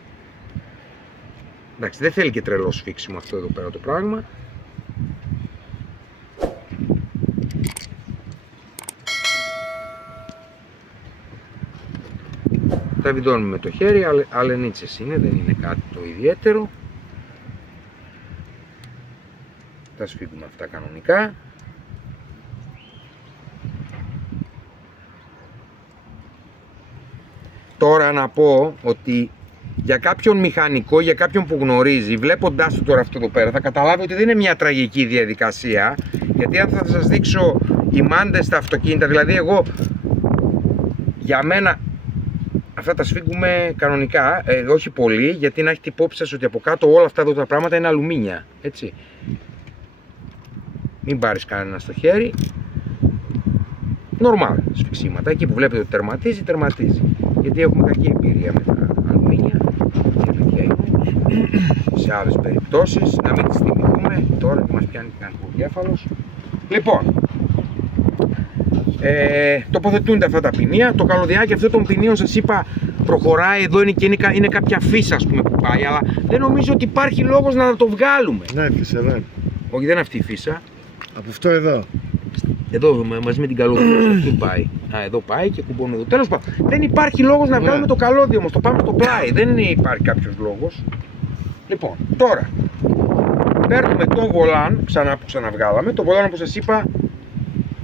Εντάξει, δεν θέλει και τρελό σφίξιμο αυτό εδώ πέρα το πράγμα. Τα βιδώνουμε με το χέρι, αλενίτσες είναι, δεν είναι κάτι το ιδιαίτερο. Τα σφίγγουμε αυτά κανονικά. Τώρα να πω ότι για κάποιον μηχανικό, για κάποιον που γνωρίζει, βλέποντάς το τώρα αυτό εδώ πέρα, θα καταλάβει ότι δεν είναι μια τραγική διαδικασία. Γιατί αν θα σας δείξω οι μάντες στα αυτοκίνητα, δηλαδή εγώ, για μένα, αυτά τα σφίγγουμε κανονικά, όχι πολύ, γιατί να έχετε υπόψη σας ότι από κάτω όλα αυτά εδώ τα πράγματα είναι αλουμίνια, έτσι. Μην πάρεις κανένα στο χέρι. Νορμάλ σφιξίματα, εκεί που βλέπετε ότι τερματίζει, τερματίζει. Γιατί έχουμε κακή εμπειρία με τα αλουμίνια, η αλήθεια είναι, σε άλλες περιπτώσεις, να μην τις θυμηθούμε τώρα και μας πιάνει κανένα κέφαλος. Λοιπόν, τοποθετούνται αυτά τα ποινία. Το καλωδιάκι αυτό των ποινίων σας είπα προχωράει, εδώ είναι και είναι κάποια φύσα ας πούμε που πάει, αλλά δεν νομίζω ότι υπάρχει λόγος να το βγάλουμε. Ναι, φύσα, ναι. Όχι, δεν είναι αυτή η φύσα. Από αυτό εδώ. Εδώ μαζί με την καλώδια αυτό πάει. Α, εδώ πάει και κουμπώνει εδώ. Τέλος πάντων, δεν υπάρχει λόγος να βγάλουμε το καλώδιο όμως. Το πάμε στο πλάι. Δεν υπάρχει κάποιος λόγος. Λοιπόν, τώρα παίρνουμε το βολάν, που ξαναβγάλαμε. Το βολάν όπως σας είπα,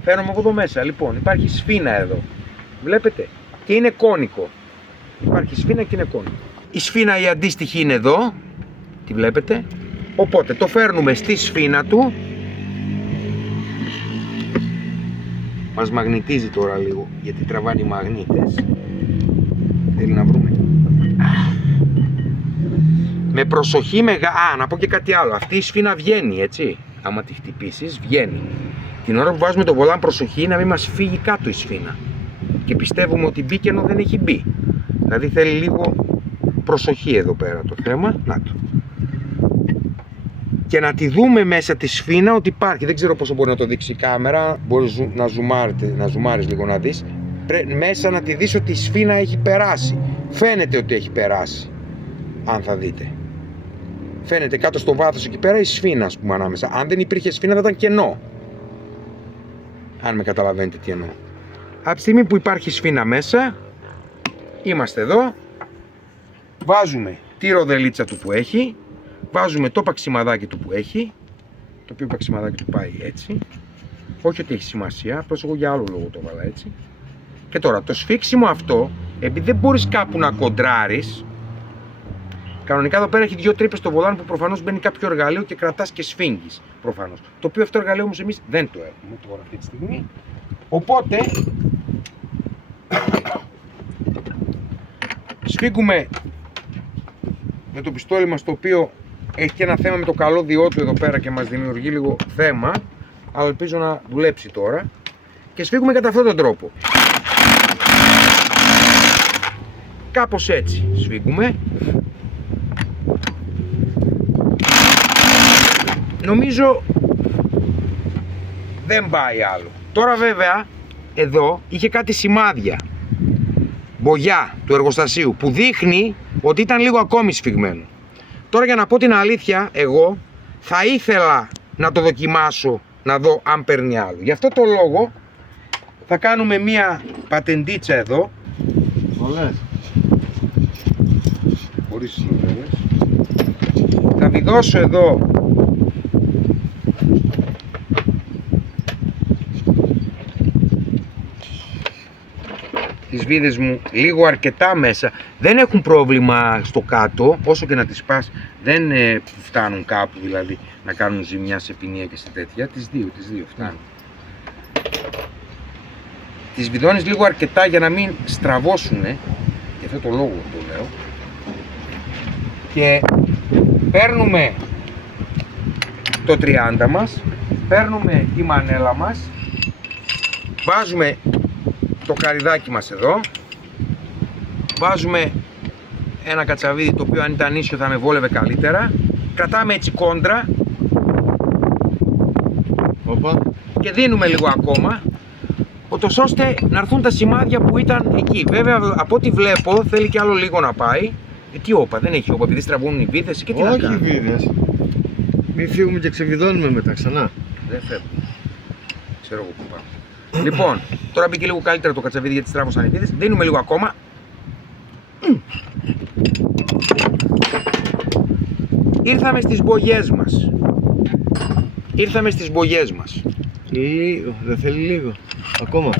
φέρνουμε από εδώ μέσα. Λοιπόν, υπάρχει σφίνα εδώ. Βλέπετε, και είναι κόνικο. Υπάρχει σφίνα και είναι κόνικο. Η σφίνα η αντίστοιχη είναι εδώ. Τη βλέπετε. Οπότε το φέρνουμε στη σφίνα του. Μας μαγνητίζει τώρα λίγο, γιατί τραβάνε οι μαγνήτες. Θέλει να βρούμε. Με προσοχή να πω και κάτι άλλο. Αυτή η σφίνα βγαίνει, έτσι. Άμα τη χτυπήσεις, βγαίνει. Την ώρα που βάζουμε το βολάν, προσοχή να μην μας φύγει κάτω η σφίνα. Και πιστεύουμε ότι μπήκε ενώ δεν έχει μπει. Δηλαδή θέλει λίγο προσοχή εδώ πέρα το θέμα. Να το. Και να τη δούμε μέσα τη σφίνα ότι υπάρχει. Δεν ξέρω πόσο μπορεί να το δείξει η κάμερα. Μπορείς να ζουμάρεις λίγο να δεις. Μέσα να τη δεις ότι η σφίνα έχει περάσει. Φαίνεται ότι έχει περάσει. Αν θα δείτε. Φαίνεται κάτω στο βάθος εκεί πέρα η σφίνα, ας πούμε, ανάμεσα. Αν δεν υπήρχε σφίνα θα ήταν κενό. Αν με καταλαβαίνετε τι εννοώ. Από τη στιγμή που υπάρχει σφίνα μέσα, είμαστε εδώ. Βάζουμε τη ροδελίτσα του που έχει. Βάζουμε το παξιμαδάκι του που έχει. Το οποίο παξιμαδάκι του πάει έτσι. Όχι ότι έχει σημασία, απλώς εγώ για άλλο λόγο το βάλα έτσι. Και τώρα το σφίξιμο αυτό, επειδή δεν μπορείς κάπου να κοντράρεις, κανονικά εδώ πέρα έχει δύο τρύπες στο βολάν που προφανώς μπαίνει κάποιο εργαλείο και κρατάς και σφίγγεις προφανώς. Το οποίο αυτό εργαλείο όμως εμείς δεν το έχουμε τώρα αυτή τη στιγμή. Οπότε σφίγγουμε με το πιστόλι μας, το οποίο έχει και ένα θέμα με το καλώδιό του εδώ πέρα και μας δημιουργεί λίγο θέμα, αλλά ελπίζω να δουλέψει τώρα. Και σφίγγουμε κατά αυτόν τον τρόπο. Κάπως έτσι σφίγγουμε. Νομίζω δεν πάει άλλο. Τώρα βέβαια εδώ είχε κάτι σημάδια, μπογιά του εργοστασίου, που δείχνει ότι ήταν λίγο ακόμη σφιγμένο. Τώρα για να πω την αλήθεια, εγώ θα ήθελα να το δοκιμάσω, να δω αν παίρνει άλλο. Γι' αυτό το λόγο θα κάνουμε μία πατεντίτσα εδώ. Όλες. Χωρίς συνοδεύες. Θα βιδώσω εδώ τις βίδες μου λίγο αρκετά μέσα. Δεν έχουν πρόβλημα στο κάτω, όσο και να τις πας δεν φτάνουν κάπου, δηλαδή να κάνουν ζημιά σε ποινία και σε τέτοια. Τις δύο φτάνουν. Τις βιδώνεις λίγο αρκετά για να μην στραβώσουνε, γι' αυτό το λόγο το λέω. Και παίρνουμε το 30 μας, παίρνουμε τη μανέλα μας, βάζουμε το καρυδάκι μας εδώ, βάζουμε ένα κατσαβίδι το οποίο αν ήταν ίσιο θα με βόλευε καλύτερα, κρατάμε έτσι κόντρα. Οπα. Και δίνουμε λίγο ακόμα, ούτως ώστε να έρθουν τα σημάδια που ήταν εκεί. Βέβαια από ό,τι βλέπω θέλει και άλλο λίγο να πάει. Τι όπα, δεν έχει όπα, επειδή στραβώνουν οι βίδες και τι να κάνουμε. Όχι βίδες. Μην φύγουμε και ξεβιδώνουμε μετά ξανά. Δεν φεύγουμε. Ξέρω εγώ που πάω. Λοιπόν, τώρα μπήκε λίγο καλύτερα το κατσαβίδι γιατί στράβωσαν οι βίδες. Δίνουμε λίγο ακόμα. Ήρθαμε στις μπογιές μας. Λίγο, δεν θέλει λίγο. Ακόμα.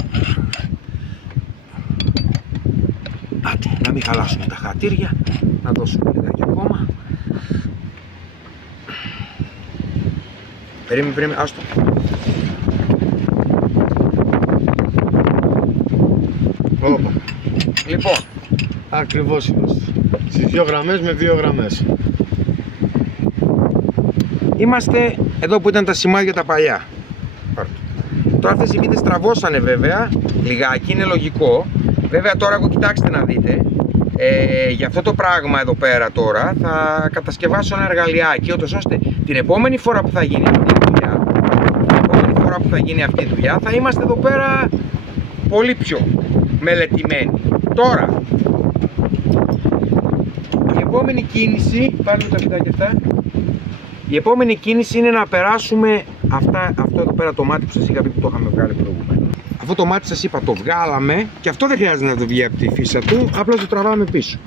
Άντε, να μην χαλάσουμε τα χατήρια. Να δώσουμε λιγάκι ακόμα. Περίμενε, άστο. Όπα. Λοιπόν, Ακριβώς είμαστε. Στις 2 γραμμές με 2 γραμμές. είμαστε εδώ που ήταν τα σημάδια τα παλιά. Τώρα αυτές οι βίδες τραβώσανε βέβαια, λιγάκι, είναι λογικό. Βέβαια τώρα εγώ κοιτάξτε να δείτε, για αυτό το πράγμα εδώ πέρα τώρα θα κατασκευάσω ένα εργαλειάκι, ώστε την επόμενη φορά που θα γίνει αυτή η δουλειά, θα είμαστε εδώ πέρα πολύ πιο μελετημένοι. Τώρα, η επόμενη κίνηση, πάρουμε τα φυτάκια αυτά. Η επόμενη κίνηση είναι να περάσουμε αυτό εδώ πέρα το μάτι που σας είχα πει που το είχαμε βγάλει προηγουμένως. Αυτό το μάτι σας είπα το βγάλαμε και αυτό δεν χρειάζεται να το βγει από τη φύσα του, απλά το τραβάμε πίσω.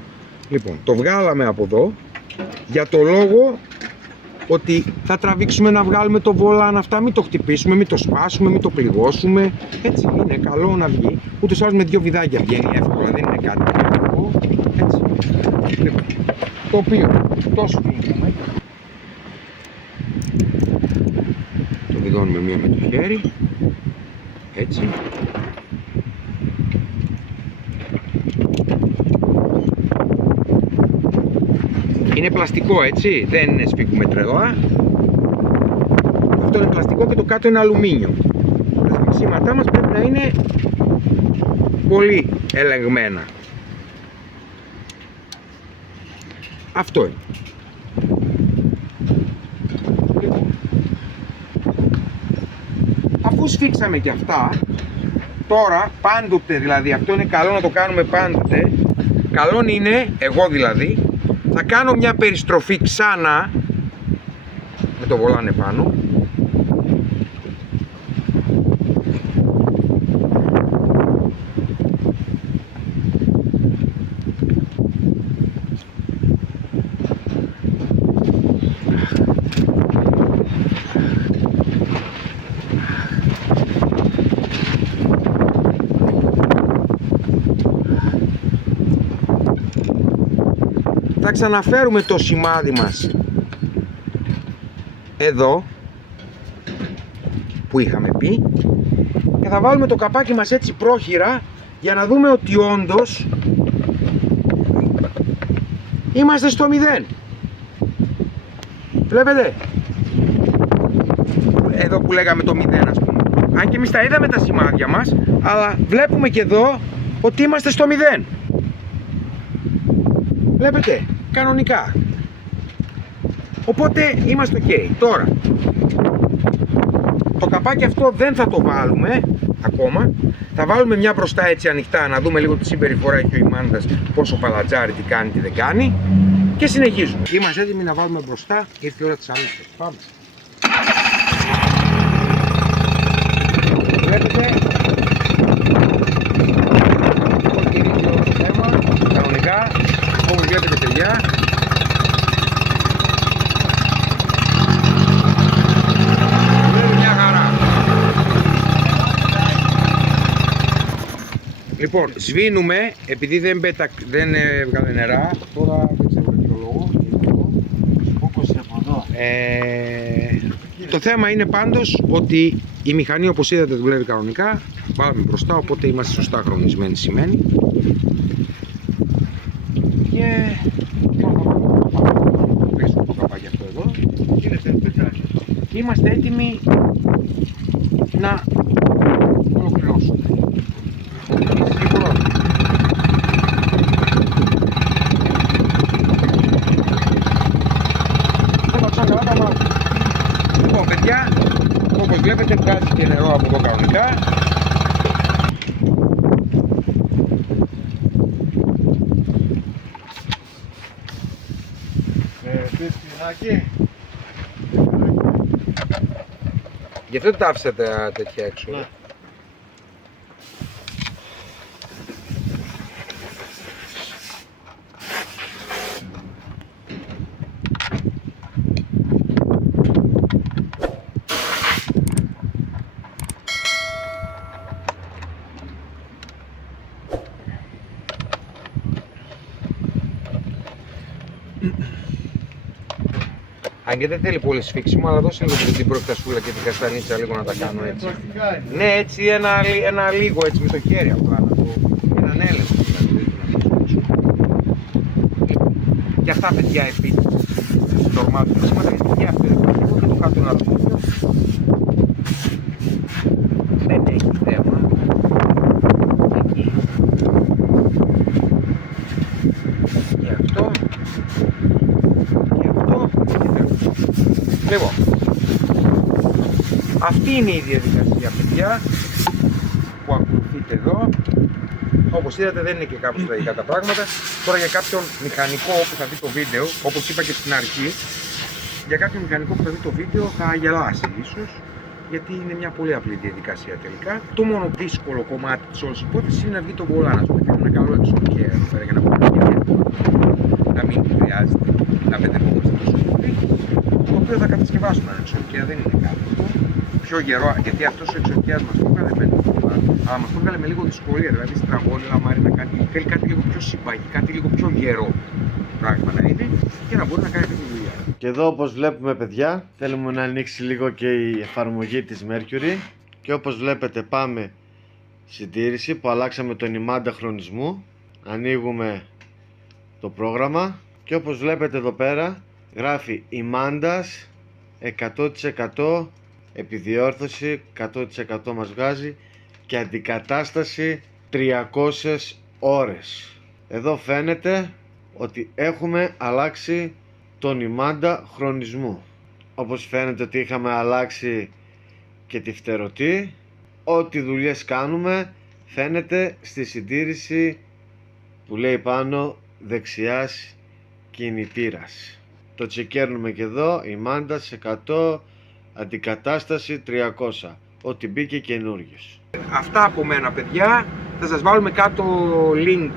Λοιπόν, το βγάλαμε από εδώ για το λόγο ότι θα τραβήξουμε να βγάλουμε το βολάν αυτά, μην το χτυπήσουμε, μην το σπάσουμε, μην το πληγώσουμε. Έτσι είναι καλό να βγει. Ούτως άλλως με 2 βιδάκια βγαίνει εύκολα, δεν είναι κάτι κακό. Έτσι. Λοιπόν, το οποίο το σφίγγουμε. Το βιδώνουμε μία με το χέρι. Έτσι. Είναι πλαστικό, έτσι, δεν σφίγγουμε τρελά. Αυτό είναι πλαστικό και το κάτω είναι αλουμίνιο. Τα σφιξίματά μας πρέπει να είναι πολύ ελεγμένα. Αυτό είναι. Αφού σφίξαμε και αυτά, τώρα πάντοτε, δηλαδή αυτό είναι καλό να το κάνουμε πάντοτε, καλό είναι, εγώ δηλαδή, θα κάνω μια περιστροφή ξανά με το βολάνε πάνω. Θα ξαναφέρουμε το σημάδι μας εδώ που είχαμε πει και θα βάλουμε το καπάκι μας έτσι πρόχειρα για να δούμε ότι όντως είμαστε στο 0. Βλέπετε εδώ που λέγαμε το 0, ας πούμε. Αν και εμείς τα είδαμε τα σημάδια μας, αλλά βλέπουμε και εδώ ότι είμαστε στο 0. Βλέπετε, κανονικά. Οπότε είμαστε ok. Τώρα, το καπάκι αυτό δεν θα το βάλουμε ακόμα. Θα βάλουμε μια μπροστά έτσι ανοιχτά, να δούμε λίγο τη συμπεριφορά και ο ημάντας, πόσο παλατζάρι, τι κάνει, τι δεν κάνει. Και συνεχίζουμε. Είμαστε έτοιμοι να βάλουμε μπροστά, ήρθε η ώρα της αλήθειας. Πάμε. Βλέπετε, το κινητήριο το θέμα, κανονικά, όπως βλέπετε παιδιά. Βλέπει μια χαρά. Λοιπόν, σβήνουμε, επειδή δεν έβγαλε νερά, τώρα δεν ξέρω για ποιο λόγο. Όπως από εδώ. Το θέμα είναι πάντως ότι η μηχανή, όπως είδατε, δουλεύει κανονικά. Πάμε μπροστά, οπότε είμαστε σωστά χρονισμένοι σημαίνει. Και πέσουμε το καπάκι αυτό εδώ. Και είμαστε έτοιμοι να ολοκληρώσουμε. Λοιπόν παιδιά, όπως βλέπετε βγάζει και νερό από εδώ κανονικά. Γι' αυτό τα άφησατε τέτοια έξω. Ναι. Αν και δεν θέλει πολύ σφίξιμο, αλλά δώσε λίγο την προκτασούλα και την καστανίτσα λίγο να τα κάνω έτσι. Ναι, έτσι ένα λίγο έτσι με το χέρι απλά να το... αυτά παιδιά επί νορμάλ του ψήματα, γιατί και αυτό εγώ και το κάτω ένα αρθμίδιο δεν έχει θέμα. Εκεί. Και αυτό. Και αυτό. Λοιπόν, αυτή είναι η διαδικασία παιδιά που ακολουθείτε εδώ. Όπως είδατε δεν είναι και κάπως τραγικά τα πράγματα. Τώρα για κάποιον μηχανικό που θα δει το βίντεο, όπως είπα και στην αρχή, για κάποιον μηχανικό που θα δει το βίντεο θα γελάσει ίσως, γιατί είναι μια πολύ απλή διαδικασία τελικά. Το μόνο δύσκολο κομμάτι της όλης υπόθεσης είναι να βγει το βολάνας. Να βγει ένα καλό εξορκέα εδώ πέρα για να πούμε να μην χρειάζεται να μπερδευόμαστε τόσο πολύ. Το οποίο θα κατασκευάσουμε ένα εξορκέα, δεν είναι κάτι αυτό. Πιο γερό, γιατί αυτός ο εξορκέας μας το έκανε με τίποτα, αλλά μας το έκανε με λίγο δυσκολία. Δηλαδή στραγώνει, λαμάρι να κάνει, θέλει κάτι λίγο πιο συμπαγή, κάτι λίγο πιο γερό πράγμα να είναι και να μπορεί να κάνει αυτή τη δουλειά. Και εδώ όπως βλέπουμε παιδιά, θέλουμε να ανοίξει λίγο και η εφαρμογή της Mercury. Και όπως βλέπετε πάμε συντήρηση που αλλάξαμε τον ημάντα χρονισμού. Ανοίγουμε το πρόγραμμα και όπως βλέπετε εδώ πέρα γράφει ημάντας 100% επιδιόρθωση, 100% μας βγάζει και αντικατάσταση 300 ώρες. Εδώ φαίνεται ότι έχουμε αλλάξει τον ημάντα χρονισμού. Όπως φαίνεται ότι είχαμε αλλάξει και τη φτερωτή. Ό,τι δουλειές κάνουμε φαίνεται στη συντήρηση που λέει πάνω δεξιάς κινητήρας. Το τσεκέρνουμε και εδώ, ημάντας 100, αντικατάσταση 300. Ό,τι μπήκε καινούριος. Αυτά από μένα παιδιά. Θα σας βάλουμε κάτω link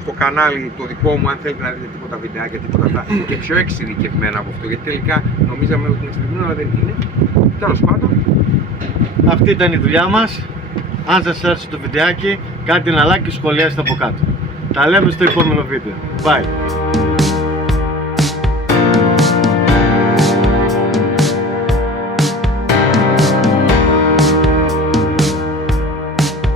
στο κανάλι το δικό μου αν θέλετε να δείτε τίποτα βιντεάκια, τίποτα αυτά και πιο εξειδικευμένα από αυτό, γιατί τελικά νομίζαμε ότι είναι εξειδικευμένο αλλά δεν είναι. Τέλος πάντων, Αυτή ήταν η δουλειά μας. Αν σας άρεσε το βιντεάκι, κάντε ένα like και σχολιάστε από κάτω. Τα λέμε στο επόμενο βίντεο. Bye!